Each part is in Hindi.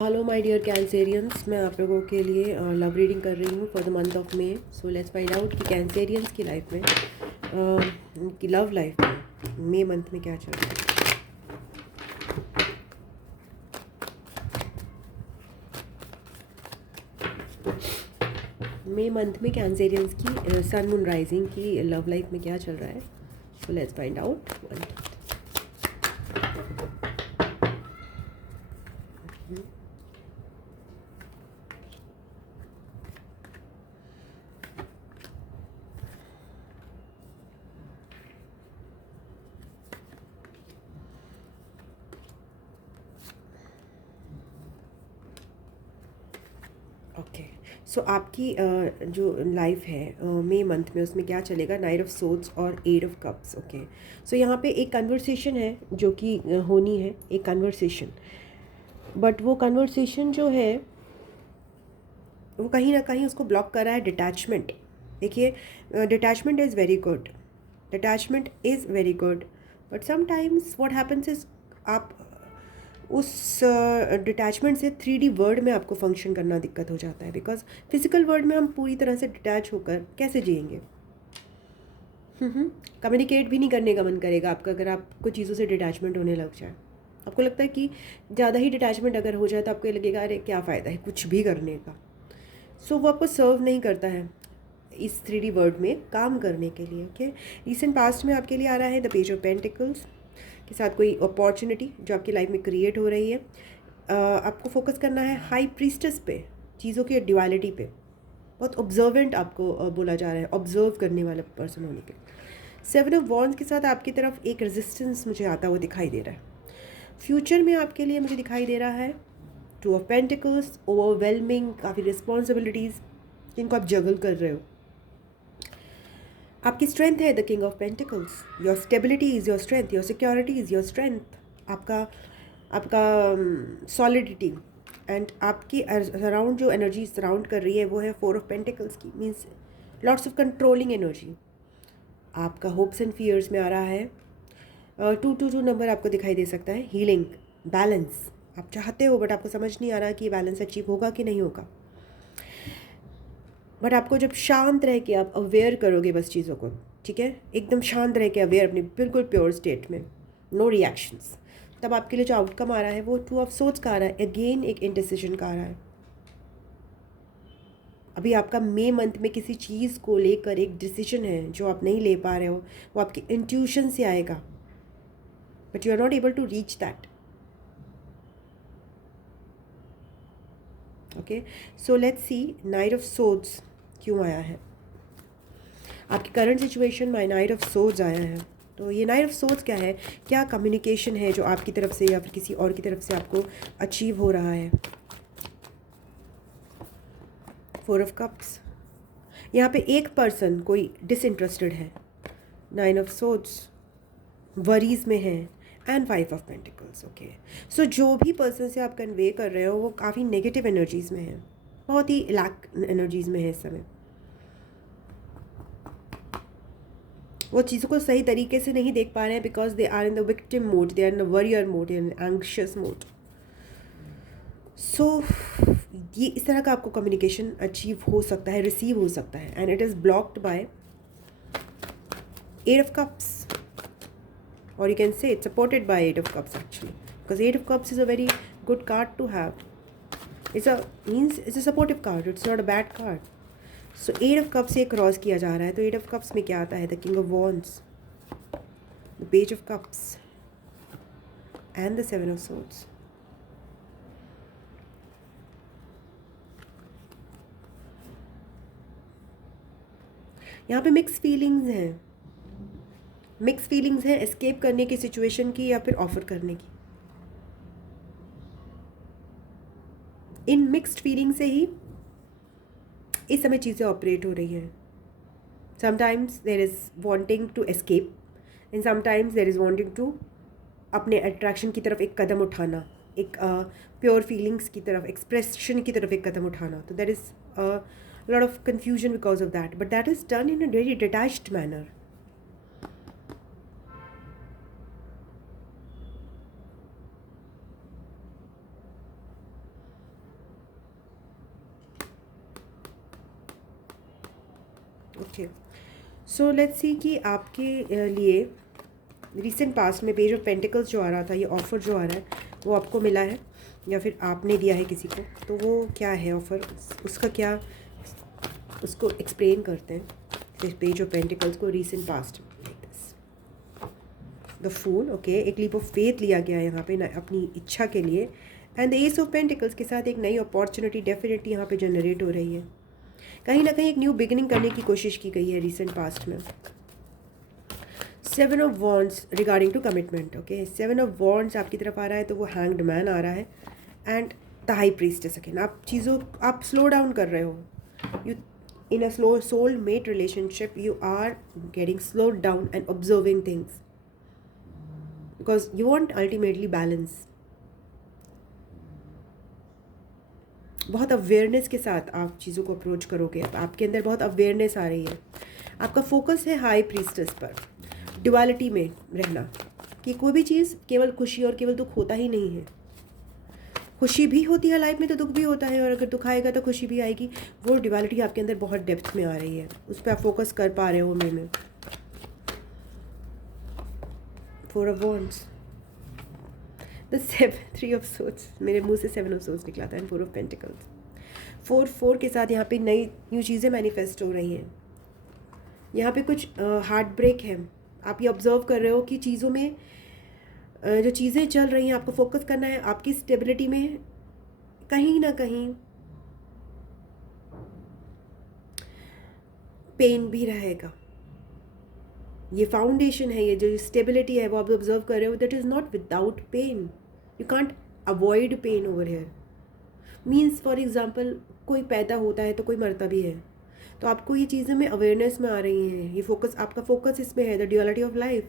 हेलो माय डियर कैंसेरियंस, मैं आप लोगों के लिए लव रीडिंग कर रही हूँ for the month of May. So let's find out कि कैंसेरियंस की लाइफ में की लव लाइफ में मे मंथ में क्या चल रहा है। मे मंथ में कैंसेरियंस की सन मून राइजिंग की लव लाइफ में क्या चल रहा है। So let's find out. Okay, so आपकी जो लाइफ है मई मंथ में, उसमें क्या चलेगा। नाइट ऑफ सोर्ड्स और एट ऑफ कप्स। ओके, सो यहाँ पे एक कन्वर्सेशन है जो कि होनी है, एक कन्वर्सेशन। बट वो कन्वर्सेशन जो है वो कहीं ना कहीं उसको ब्लॉक कर रहा है डिटैचमेंट। देखिए, detachment is very good, detachment is very good, but sometimes what happens is आप उस डिटैचमेंट से 3D वर्ल्ड में आपको फंक्शन करना दिक्कत हो जाता है। बिकॉज फिजिकल वर्ल्ड में हम पूरी तरह से डिटैच होकर कैसे जिएंगे। कम्युनिकेट भी नहीं करने का मन करेगा आपका अगर आपको चीज़ों से डिटैचमेंट होने लग जाए। आपको लगता है कि ज़्यादा ही डिटैचमेंट अगर हो जाए तो आपको ये लगेगा अरे क्या फ़ायदा है कुछ भी करने का। सो वो आपको सर्व नहीं करता है इस 3D वर्ल्ड में काम करने के लिए। ओके, रिसेंट पास्ट में आपके लिए आ रहा है द पेज ऑफ पेंटिकल्स के साथ कोई अपॉर्चुनिटी जो आपकी लाइफ में क्रिएट हो रही है। आपको फोकस करना है हाई प्रीस्टेस पे, चीज़ों की ड्युअलिटी पे। बहुत ऑब्जर्वेंट आपको बोला जा रहा है, ऑब्जर्व करने वाला पर्सन होने के। 7 ऑफ वॉन्ड्स के साथ आपकी तरफ एक रेजिस्टेंस मुझे आता हुआ दिखाई दे रहा है। फ्यूचर में आपके लिए मुझे दिखाई दे रहा है 2 ऑफ पेंटिकल्स, ओवरवेलमिंग, काफ़ी रिस्पॉन्सिबिलिटीज़ जिनको आप जगल कर रहे हो। आपकी स्ट्रेंथ है the king of pentacles. Your stability is your strength, your security is your strength. आपका आपका सॉलिडिटी एंड आपकी अराउंड जो एनर्जी सराउंड कर रही है वो है 4 ऑफ पेंटिकल्स की, means lots of controlling energy. आपका होप्स एंड फियर्स में आ रहा है 222 नंबर आपको दिखाई दे सकता है। हीलिंग, बैलेंस आप चाहते हो बट आपको समझ नहीं आ रहा कि ये बैलेंस अचीव होगा कि नहीं होगा। बट आपको जब शांत रह के आप अवेयर करोगे बस चीज़ों को, ठीक है, एकदम शांत रह के अवेयर, अपनी बिल्कुल प्योर स्टेट में, नो रिएक्शंस, तब आपके लिए जो आउटकम आ रहा है वो 2 ऑफ सोर्ड्स का आ रहा है। अगेन एक इंडिसीजन का आ रहा है। अभी आपका मे मंथ में किसी चीज़ को लेकर एक डिसीजन है जो आप नहीं ले पा रहे हो, वो आपकी इंट्यूशन से आएगा but you are not able to reach that. Okay, so let's see knight of swords क्यों आया है। आपकी करंट सिचुएशन में नाइट ऑफ सोर्ड्स आया है। तो ये नाइट ऑफ सोर्ड्स क्या है, क्या कम्युनिकेशन है जो आपकी तरफ से या फिर किसी और की तरफ से आपको अचीव हो रहा है। 4 ऑफ कप्स, यहाँ पे एक पर्सन कोई डिसइंटरेस्टेड है। 9 ऑफ सोर्ड्स वरीज में है एंड 5 ऑफ पेंटिकल्स। ओके, सो जो भी पर्सन से आप कन्वे कर रहे हो वो काफ़ी नेगेटिव एनर्जीज़ में है, बहुत ही लैक एनर्जीज़ में है इस समय। वो चीज़ों को सही तरीके से नहीं देख पा रहे हैं because they are in the victim mode, they are in the warrior mode, in anxious mode. So ये इस तरह का आपको कम्युनिकेशन अचीव हो सकता है, रिसीव हो सकता है, and it is blocked by 8 of cups, or you can say it's supported by 8 of cups actually, because 8 of cups is a very good card to have. It's a supportive card, it's not a bad card. So 8 of cups से क्रॉस किया जा रहा है। तो 8 of cups में क्या आता है, the king of wands, the page of cups and the 7 of swords. यहाँ पे मिक्स फीलिंग्स हैं, मिक्स फीलिंग्स हैं एस्केप करने की सिचुएशन की या फिर ऑफर करने की। इन मिक्स्ड फीलिंग से ही इस समय चीज़ें ऑपरेट हो रही हैं। Sometimes there is wanting to escape and sometimes there is wanting to अपने अट्रैक्शन की तरफ एक कदम उठाना, एक प्योर फीलिंग्स की तरफ, एक्सप्रेशन की तरफ एक कदम उठाना। तो there is lot of confusion because of that, but that is done in a very detached manner. Okay, so let's सी कि आपके लिए रिसेंट पास्ट में पेज ऑफ पेंटिकल्स जो आ रहा था, ये ऑफ़र जो आ रहा है, वो आपको मिला है या फिर आपने दिया है किसी को, तो वो क्या है ऑफ़र, उसका क्या, उसको एक्सप्लेन करते हैं पेज ऑफ पेंटिकल्स को recent past. The fool, okay, एक लीप ऑफ फेथ लिया गया है यहाँ पे अपनी इच्छा के लिए। And the ace of pentacles के साथ एक नई अपॉर्चुनिटी डेफिनेटली यहाँ पे जनरेट हो रही है। कहीं ना कहीं एक न्यू बिगिनिंग करने की कोशिश की गई है रिसेंट पास्ट में। 7 of wands regarding to commitment, okay, 7 of wands आपकी तरफ आ रहा है, तो वो हैंग्ड मैन आ रहा है and the high priestess again. आप स्लो डाउन कर रहे हो, you in a slow soul mate relationship you are getting slow down and observing things because you want ultimately balance. बहुत अवेयरनेस के साथ आप चीज़ों को अप्रोच करोगे, आपके अंदर बहुत अवेयरनेस आ रही है। आपका फोकस है हाई प्रीस्टेस पर, ड्युअलिटी में रहना, कि कोई भी चीज़ केवल खुशी और केवल दुख होता ही नहीं है। खुशी भी होती है लाइफ में तो दुख भी होता है, और अगर दुख आएगा तो खुशी भी आएगी। वो ड्युअलिटी आपके अंदर बहुत डेप्थ में आ रही है, उस पर आप फोकस कर पा रहे हो मे में। 4 of wands, the 3 of swords, मेरे मुंह से 7 ऑफ सोर्ड्स निकला था, एंड 4 ऑफ पेंटिकल्स। 4 के साथ यहाँ पे नई न्यू चीज़ें मैनिफेस्ट हो रही हैं। यहाँ पे कुछ हार्ट ब्रेक है। आप ये ऑब्जर्व कर रहे हो कि चीज़ों में जो चीज़ें चल रही हैं, आपको फोकस करना है आपकी स्टेबिलिटी में। कहीं ना कहीं पेन भी रहेगा। ये फाउंडेशन है, ये जो स्टेबिलिटी है वो आप ऑब्जर्व कर रहे हो, that is not without pain. You can't avoid pain over here. Means for example, कोई पैदा होता है तो कोई मरता भी है, तो आपको ये चीज़ें में अवेयरनेस में आ रही हैं। ये फोकस, आपका फोकस इसमें है, द ड्युअलिटी ऑफ लाइफ।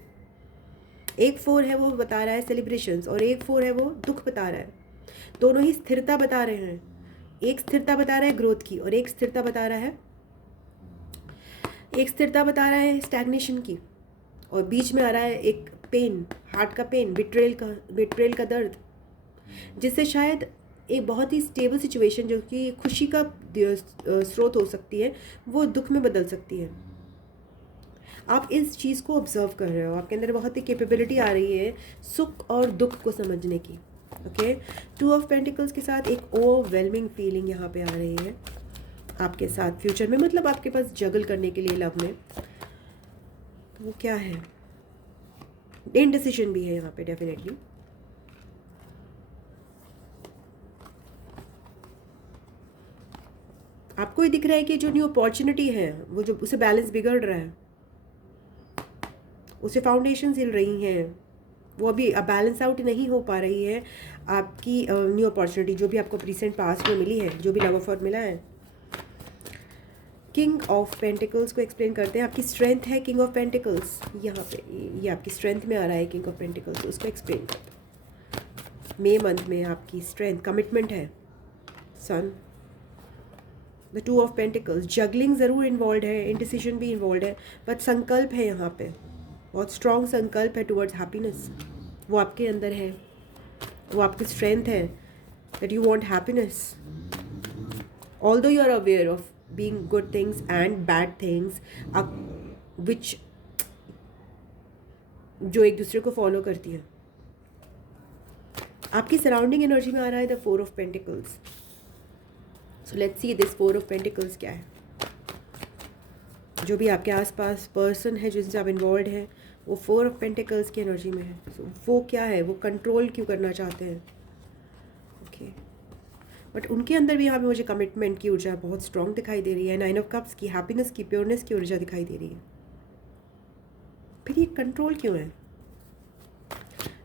एक 4 है वो बता रहा है सेलिब्रेशंस, और एक 4 है वो दुख बता रहा है। दोनों ही स्थिरता बता रहे हैं। एक स्थिरता बता रहा है ग्रोथ की, और एक स्थिरता बता रहा है स्टैग्नेशन की, और बीच में आ रहा है एक पेन, हार्ट का पेन, बिट्रेल का दर्द, जिससे शायद एक बहुत ही स्टेबल सिचुएशन जो कि खुशी का स्रोत हो सकती है, वो दुख में बदल सकती है। आप इस चीज़ को ऑब्जर्व कर रहे हो, आपके अंदर बहुत ही कैपेबिलिटी आ रही है सुख और दुख को समझने की। ओके, 2 ऑफ पेंटिकल्स के साथ एक ओवरवेलमिंग फीलिंग यहाँ पे आ रही है आपके साथ फ्यूचर में, मतलब आपके पास जगल करने के लिए लव में। तो वो क्या है, इनडिसिजन भी है यहाँ पे डेफिनेटली। आपको ये दिख रहा है कि जो न्यू अपॉर्चुनिटी है वो जो उसे बैलेंस बिगड़ रहा है, उसे फाउंडेशन हिल रही हैं, वो अभी बैलेंस आउट नहीं हो पा रही है। आपकी न्यू अपॉर्चुनिटी जो भी आपको रिसेंट पास्ट में मिली है, जो भी लव ऑफर मिला है। किंग ऑफ पेंटिकल्स को एक्सप्लेन करते हैं। आपकी स्ट्रेंथ है किंग ऑफ पेंटिकल्स, यहाँ पे ये आपकी स्ट्रेंथ में आ रहा है किंग ऑफ पेंटिकल्स, उसको एक्सप्लेन करते हैं। मई मंथ में आपकी स्ट्रेंथ कमिटमेंट है, सन। द 2 ऑफ पेंटिकल्स, जगलिंग ज़रूर इन्वॉल्व है, इनडिसिजन भी इन्वॉल्व है, बट संकल्प है यहाँ पे, बहुत स्ट्रॉन्ग संकल्प है टुवर्ड्स हैप्पीनेस। वो आपके अंदर है, वो आपकी स्ट्रेंथ है, that you want happiness. Although you are aware of being good things and bad things, which जो एक दूसरे को फॉलो करती है। आपकी सराउंडिंग एनर्जी में आ रहा है the 4 of pentacles. So let's see this 4 of pentacles क्या है। जो भी आपके आसपास पर्सन है जिनसे आप इन्वॉल्व हैं, वो 4 ऑफ पेंटिकल्स की एनर्जी में है। So, वो क्या है, वो कंट्रोल क्यों करना चाहते हैं। ओके, बट उनके अंदर भी यहाँ पे मुझे कमिटमेंट की ऊर्जा बहुत स्ट्रॉन्ग दिखाई दे रही है। 9 ऑफ कप्स की हैप्पीनेस की, प्योरनेस की ऊर्जा दिखाई दे रही है। फिर ये कंट्रोल क्यों है,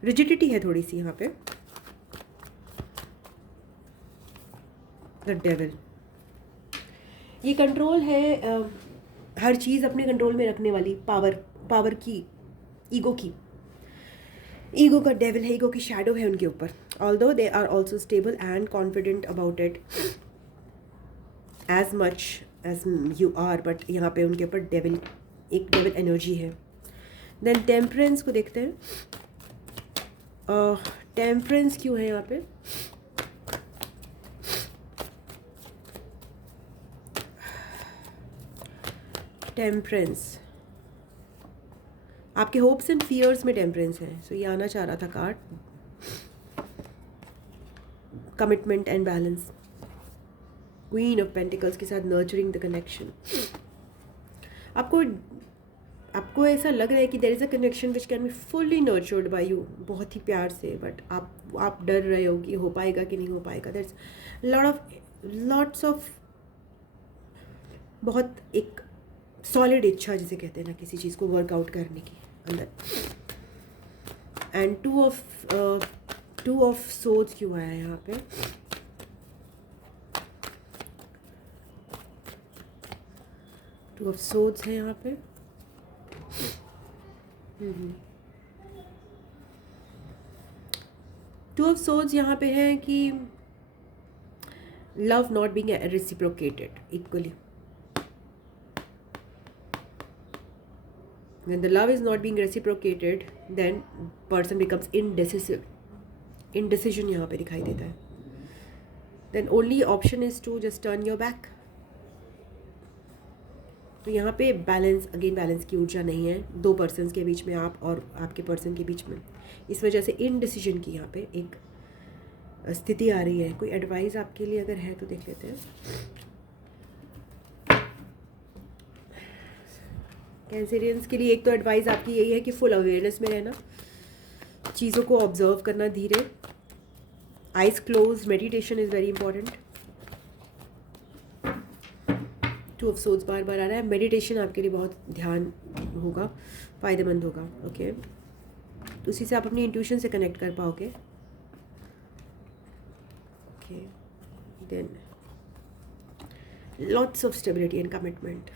रिजिडिटी है थोड़ी सी यहाँ पे। द डेविल, ये कंट्रोल है, हर चीज़ अपने कंट्रोल में रखने वाली पावर की, ईगो का डेविल है, ईगो की शैडो है उनके ऊपर। Although they are also stable and confident about it as much as you are, but यहाँ पे उनके ऊपर एक डेविल एनर्जी है। देन टेम्परेंस को देखते हैं। टेम्परेंस क्यों है यहाँ पे, टेम्परेंस, आपके होप्स एंड फियर्स में टेम्परेंस है। सो ये आना चाह रहा था card, commitment and balance. Queen of pentacles के साथ नर्चरिंग द कनेक्शन। आपको ऐसा लग रहा है कि there is a connection which can be fully nurtured by you, बहुत ही प्यार से, बट आप डर रहे हो कि हो पाएगा कि नहीं हो पाएगा। देयर इज लॉट्स ऑफ बहुत एक सॉलिड इच्छा जिसे कहते हैं ना, किसी चीज़ को वर्कआउट करने की अंदर। एंड टू ऑफ सोर्ड्स क्यों आया है यहाँ पे? टू ऑफ सोर्ड्स है यहाँ पे। टू ऑफ सोर्ड्स यहाँ पे है कि love not being reciprocated equally. When the love is not being reciprocated, then person becomes indecisive. Indecision यहाँ पे दिखाई देता है. Then only option is to just turn your back. तो यहाँ पे बैलेंस, अगेन बैलेंस की ऊर्जा नहीं है दो पर्सन्स के बीच में, आप और आपके पर्सन के बीच में. इस वजह से इनडिसीजन की यहाँ पे एक स्थिति आ रही है. कोई एडवाइस आपके लिए अगर है तो देख लेते हैं. कैंसेरियंस के लिए एक तो एडवाइस आपकी यही है कि फुल अवेयरनेस में रहना, चीज़ों को ऑब्जर्व करना धीरे, eyes close, meditation is very important. Two of swords बार बार आ रहा है. मेडिटेशन आपके लिए बहुत ध्यान होगा, फ़ायदेमंद होगा. ओके, तो उसी से आप अपनी इंट्यूशन से कनेक्ट कर पाओगे. Okay, then lots of stability and commitment.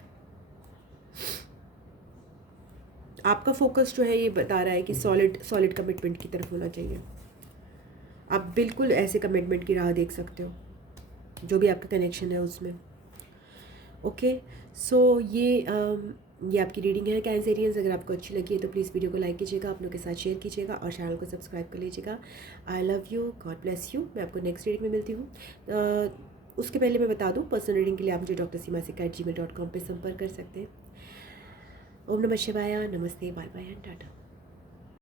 आपका फोकस जो है ये बता रहा है कि सॉलिड कमिटमेंट की तरफ होना चाहिए. आप बिल्कुल ऐसे कमिटमेंट की राह देख सकते हो जो भी आपका कनेक्शन है उसमें. ओके, सो ये आपकी रीडिंग है कैंसेरियंस. अगर आपको अच्छी लगी है तो प्लीज़ वीडियो को लाइक कीजिएगा, अपनों के साथ शेयर कीजिएगा और चैनल को सब्सक्राइब कर लीजिएगा. I love you, God bless you. मैं आपको नेक्स्ट रीडिंग में मिलती हूँ. उसके पहले मैं बता दूँ, पर्सनल रीडिंग के लिए आप मुझे drsimasica@gmail.com पर संपर्क कर सकते हैं. ओम नमः शिवाय, नमस्ते, बाय बाय एंड टाटा.